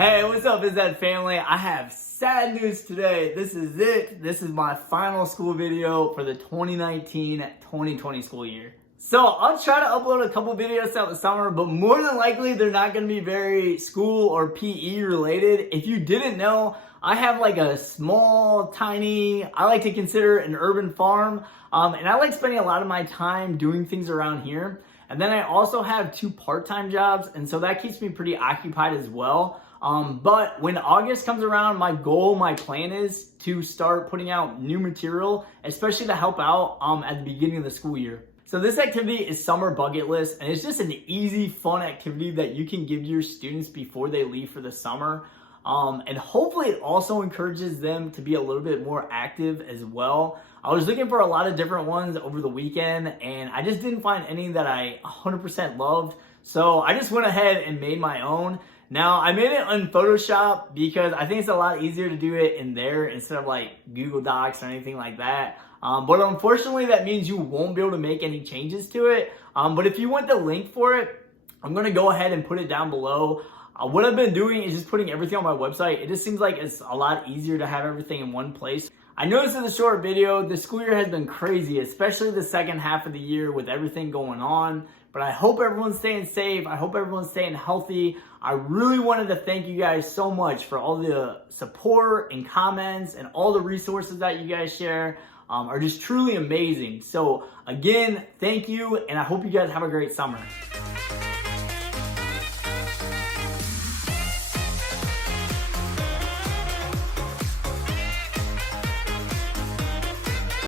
Hey, what's up, physed family? I have sad news today. This is it. This is my final school video for the 2019-2020 school year. So I'll try to upload a couple videos throughout the summer, but more than likely they're not going to be very school or PE related. If you didn't know, I have like a small, tiny, I like to consider an urban farm, and I like spending a lot of my time doing things around here. And then I also have 2 part-time jobs, and so that keeps me pretty occupied as well. But when August comes around, my plan is to start putting out new material, especially to help out at the beginning of the school year. So this activity is summer bucket list, and it's just an easy, fun activity that you can give to your students before they leave for the summer. And hopefully it also encourages them to be a little bit more active as well. I was looking for a lot of different ones over the weekend, and I just didn't find any that I 100% loved. So I just went ahead and made my own. Now, I made it on Photoshop because I think it's a lot easier to do it in there instead of like Google Docs or anything like that. But unfortunately, that means you won't be able to make any changes to it. But if you want the link for it, I'm going to go ahead and put it down below. What I've been doing is just putting everything on my website. It just seems like it's a lot easier to have everything in one place. I noticed in the short video, the school year has been crazy, especially the second half of the year with everything going on. But I hope everyone's staying safe. I hope everyone's staying healthy. I really wanted to thank you guys so much for all the support and comments and all the resources that you guys share. Are just truly amazing. So again, thank you, and I hope you guys have a great summer.